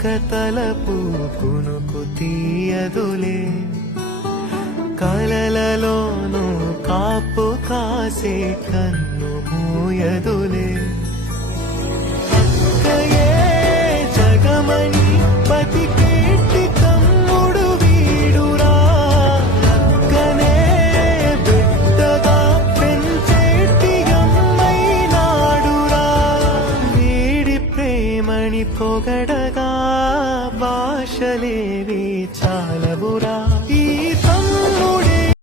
తలపు కునుకు తీయదులే కలలలోనూ కాపు కాసే కన్ను మూయదులే అక్కయే జగమణి బతికేటి తమ్ముడు వీడురా అక్కనే బిడ్డగా పెంచేటి అమ్మైనాడురా వీడి ప్రేమని పొగడగా భాషలేవి చాలవురా ఈ